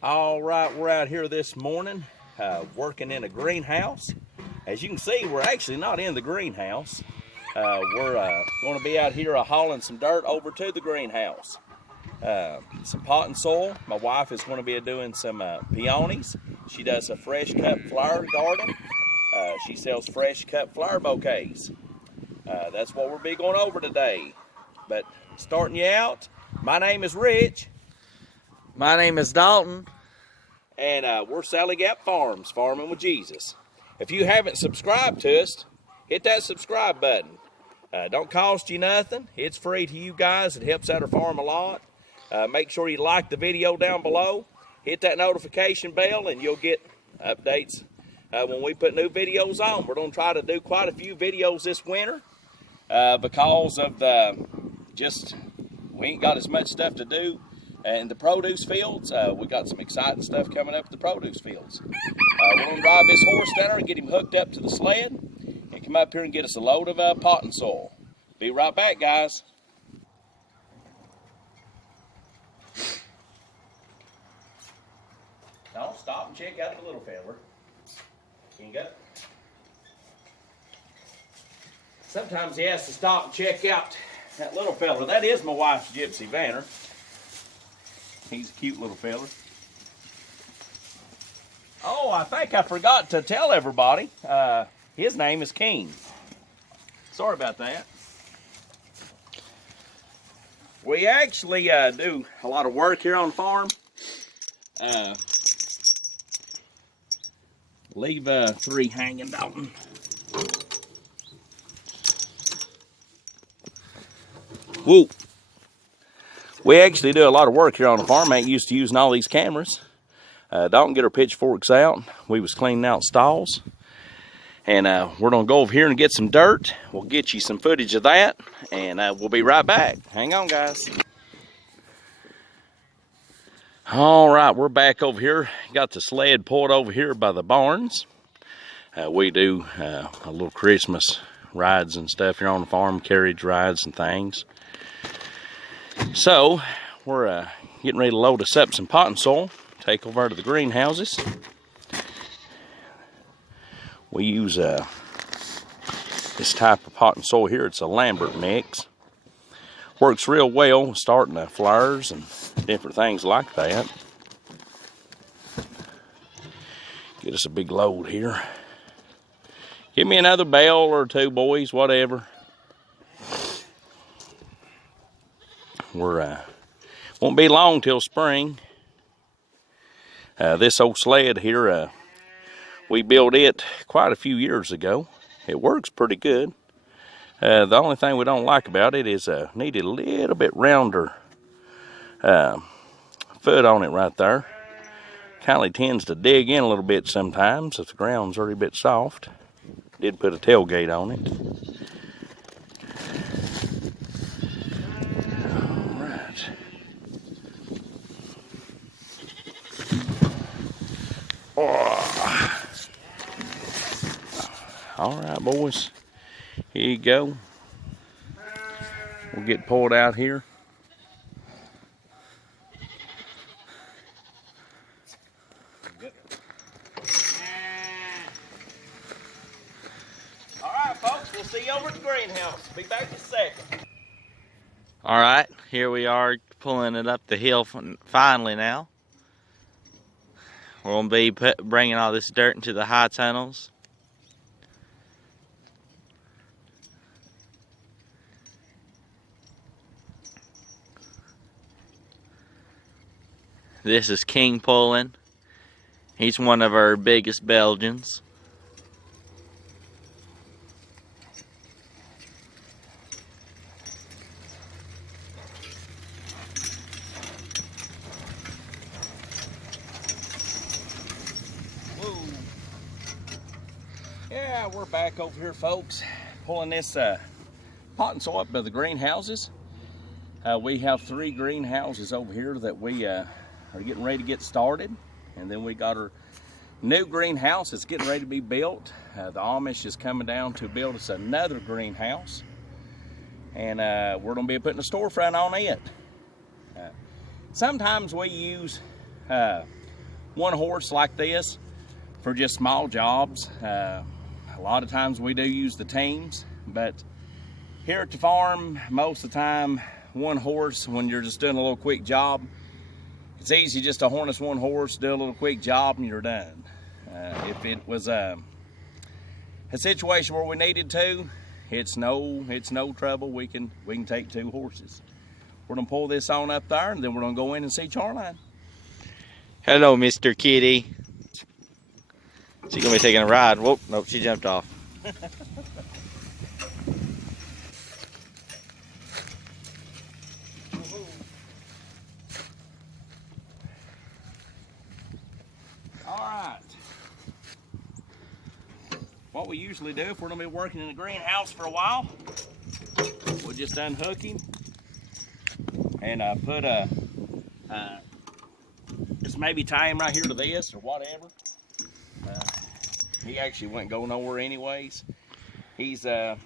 All right, we're out here this morning working in a greenhouse. As you can see, we're actually not in the greenhouse. We're going to be out here hauling some dirt over to the greenhouse. Some pot and soil. My wife is going to be doing some peonies. She does a fresh cut flower garden. She sells fresh cut flower bouquets. That's what we'll be going over today. But starting you out, my name is Rich. My name is Dalton. And we're Sally Gap Farms, Farming with Jesus. If you haven't subscribed to us, hit that subscribe button. Don't cost you nothing. It's free to you guys. It helps out our farm a lot. Make sure you like the video down below. Hit that notification bell and you'll get updates when we put new videos on. We're going to try to do quite a few videos this winter because of we ain't got as much stuff to do in the produce fields. We got some exciting stuff coming up at the produce fields. We're going to drive this horse down there and get him hooked up to the sled and come up here and get us a load of pot and soil. Be right back, guys. Now stop and check out the little fella. Can you go? Sometimes he has to stop and check out that little fella. That is my wife's Gypsy Vanner. He's a cute little fella. Oh, I think I forgot to tell everybody. His name is King. Sorry about that. We actually do a lot of work here on the farm. Leave 3 hanging, Dalton. Whoa. We actually do a lot of work here on the farm. I ain't used to using all these cameras. Dalton get our pitchforks out. We was cleaning out stalls. And we're going to go over here and get some dirt. We'll get you some footage of that. And we'll be right back. Hang on, guys. All right, we're back over here. Got the sled pulled over here by the barns. We do a little Christmas rides and stuff here on the farm. Carriage rides and things. So, we're getting ready to load us up some pot and soil, take over to the greenhouses. We use this type of pot and soil here. It's a Lambert mix. Works real well starting flowers and different things like that. Get us a big load here. Give me another bale or 2, boys, whatever. Won't be long till spring. This old sled here, we built it quite a few years ago. It works pretty good. The only thing we don't like about it is needed a little bit rounder foot on it right there. Kind of tends to dig in a little bit sometimes if the ground's already a bit soft. Did put a tailgate on it. All right, boys, here you go. We'll get pulled out here. All right, folks, we'll see you over at the greenhouse. Be back in a second. All right, here we are pulling it up the hill finally now. We're going to be bringing all this dirt into the high tunnels. This is King pulling. He's one of our biggest Belgians. Whoa. Yeah, we're back over here, folks, pulling this pot and soil up by the greenhouses. We have 3 greenhouses over here that we are getting ready to get started, and then we got our new greenhouse that's getting ready to be built. The Amish is coming down to build us another greenhouse, and we're going to be putting a storefront on it. Sometimes we use one horse like this for just small jobs. A lot of times we do use the teams, but here at the farm, most of the time, one horse, when you're just doing a little quick job, it's easy just to harness one horse, do a little quick job, and you're done. If it was a situation where we needed to, it's no trouble. We can take two horses. We're gonna pull this on up there, and then we're gonna go in and see Charline. Hello, Mr. Kitty. She's gonna be taking a ride. Whoop, nope, she jumped off. Alright. What we usually do if we're gonna be working in the greenhouse for a while, we'll just unhook him and put a just maybe tie him right here to this or whatever. He actually wouldn't go nowhere anyways. He's a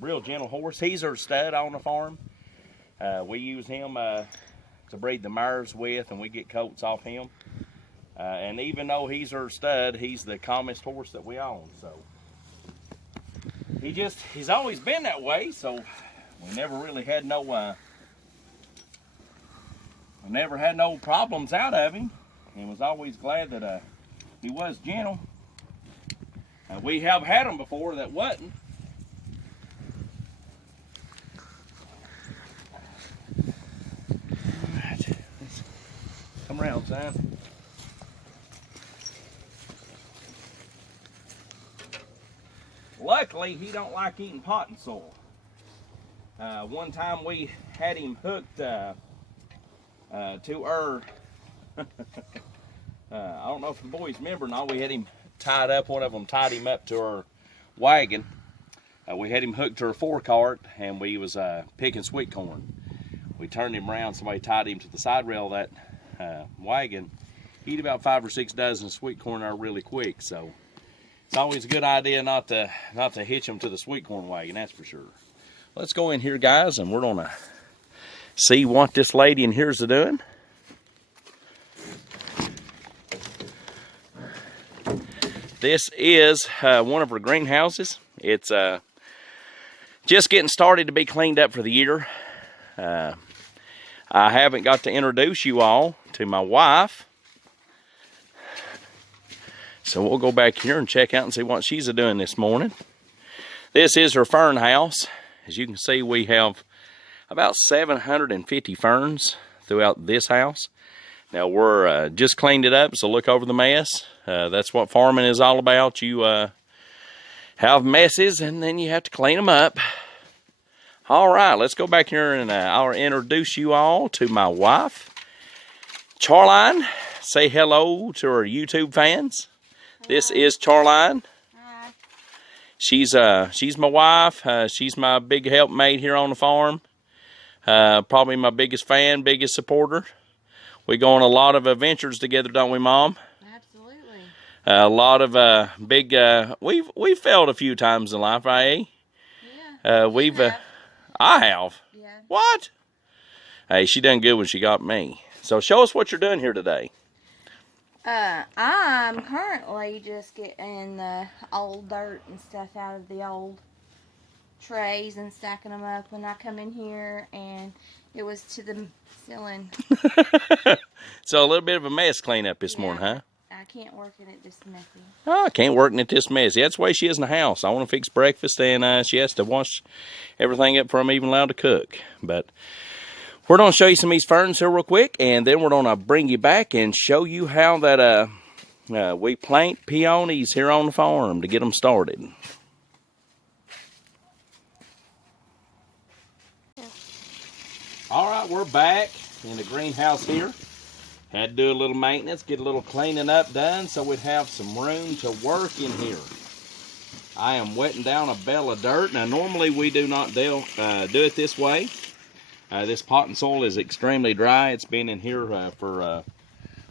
real gentle horse. He's our stud on the farm. We use him to breed the mares with, and we get coats off him. And even though he's our stud, he's the calmest horse that we own. So he's always been that way. So we never really had no problems out of him, and was always glad that he was gentle. We have had them before that wasn't. Alright, come around, son. Luckily, he don't like eating potting soil. One time we had him hooked to our, I don't know if the boys remember or not, we had him tied up, one of them tied him up to our wagon. We had him hooked to our forecart, and we was picking sweet corn. We turned him around, somebody tied him to the side rail of that wagon. He ate about 5 or 6 dozen sweet corn there really quick, so it's always a good idea not to hitch him to the sweet corn wagon, that's for sure. Let's go in here, guys, and we're gonna see what this lady in here's doing. This is one of her greenhouses. It's just getting started to be cleaned up for the year. I haven't got to introduce you all to my wife. So we'll go back here and check out and see what she's doing this morning. This is her fern house. As you can see, we have about 750 ferns throughout this house. Now we're just cleaned it up, so look over the mess. That's what farming is all about. You have messes, and then you have to clean them up. All right, let's go back here, and I'll introduce you all to my wife, Charline. Say hello to our YouTube fans. Hello. This is Charline. Hi. She's my wife. She's my big helpmate here on the farm. Probably my biggest fan, biggest supporter. We go on a lot of adventures together, don't we, Mom? Absolutely. A lot of big. We've failed a few times in life, right? Yeah. I have. Yeah. What? Hey, she done good when she got me. So show us what you're doing here today. I'm currently just getting the old dirt and stuff out of the old trays and stacking them up when I come in here, and it was to the ceiling. So a little bit of a mess cleanup this morning, huh? I can't work in it this messy. Oh, I can't work in it this messy. That's the way she is in the house. I want to fix breakfast, and she has to wash everything up before I'm even allowed to cook. But we're going to show you some of these ferns here real quick, and then we're going to bring you back and show you how that we plant peonies here on the farm to get them started. All right, we're back in the greenhouse here. Had to do a little maintenance, get a little cleaning up done so we'd have some room to work in here. I am wetting down a bale of dirt. Now, normally we do not do it this way. This potting soil is extremely dry. It's been in here for,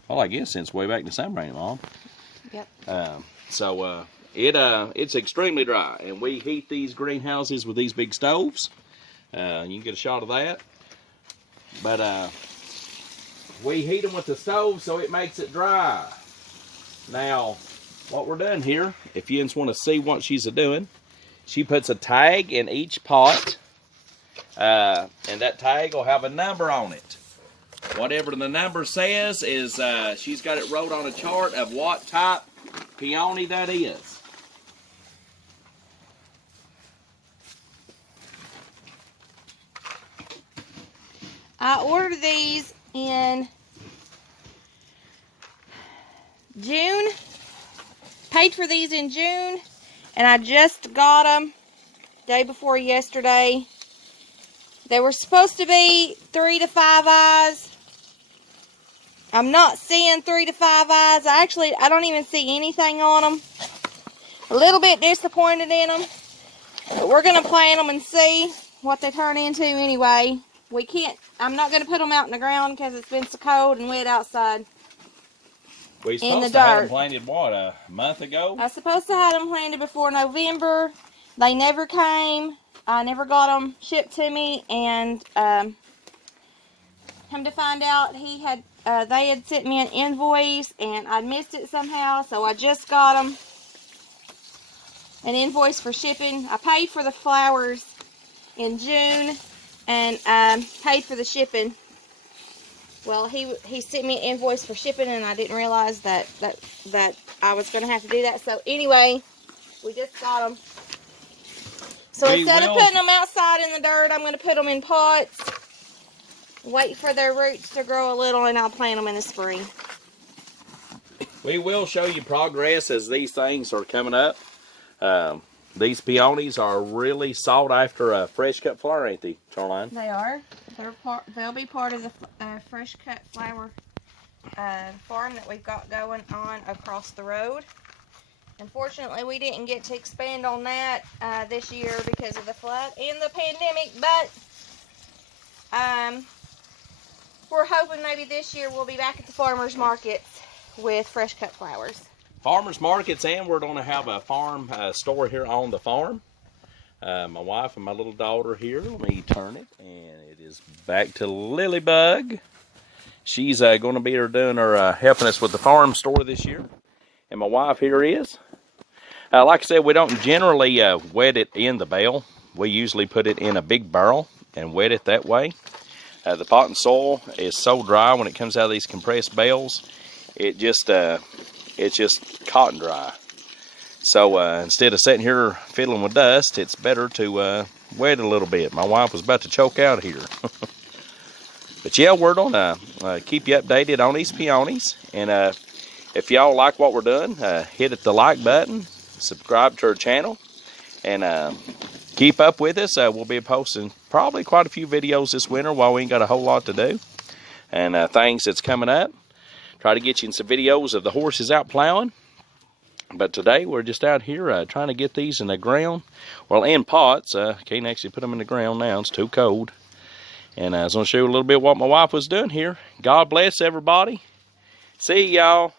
well, I guess since way back in December, ain't it, Mom? Yep. It's extremely dry, and we heat these greenhouses with these big stoves. You can get a shot of that. But we heat them with the stove so it makes it dry. Now, what we're doing here, if you just want to see what she's doing, she puts a tag in each pot, and that tag will have a number on it. Whatever the number says is she's got it wrote on a chart of what type peony that is. I ordered these in June, paid for these in June, and I just got them day before yesterday. They were supposed to be 3 to 5 eyes. I'm not seeing 3 to 5 eyes. I don't even see anything on them. A little bit disappointed in them, but we're going to plant them and see what they turn into anyway. I'm not going to put them out in the ground because it's been so cold and wet outside. We In the supposed to have dirt. them planted, what, a month ago? I was supposed to have them planted before November. They never came. I never got them shipped to me, and come to find out, they had sent me an invoice, and I missed it somehow, so I just got them an invoice for shipping. I paid for the flowers in June, and paid for the shipping. Well, he sent me an invoice for shipping, and I didn't realize that I was going to have to do that. So anyway, we just got them. So instead of putting them outside in the dirt, I'm going to put them in pots, wait for their roots to grow a little, and I'll plant them in the spring. We will show you progress as these things are coming up. These peonies are really sought after fresh cut flower, ain't they, Charline? They are. They'll be part of the fresh cut flower farm that we've got going on across the road. Unfortunately, we didn't get to expand on that this year because of the flood and the pandemic, but we're hoping maybe this year we'll be back at the farmers markets with fresh cut flowers. Farmers markets, and we're going to have a farm store here on the farm. My wife and my little daughter here, let me turn it, and it is back to Lilybug. She's going to be here doing her helping us with the farm store this year. And my wife here is. Like I said, we don't generally wet it in the bale. We usually put it in a big barrel and wet it that way. The pot and soil is so dry when it comes out of these compressed bales, it's just cotton dry. So instead of sitting here fiddling with dust, it's better to wet it a little bit. My wife was about to choke out here. But yeah, we're going to keep you updated on these peonies. And if y'all like what we're doing, hit the like button, subscribe to our channel, and keep up with us. We'll be posting probably quite a few videos this winter while we ain't got a whole lot to do. And things that's coming up. Try to get you in some videos of the horses out plowing. But today we're just out here trying to get these in the ground. Well, in pots. Can't actually put them in the ground now. It's too cold. And I was going to show you a little bit what my wife was doing here. God bless everybody. See y'all.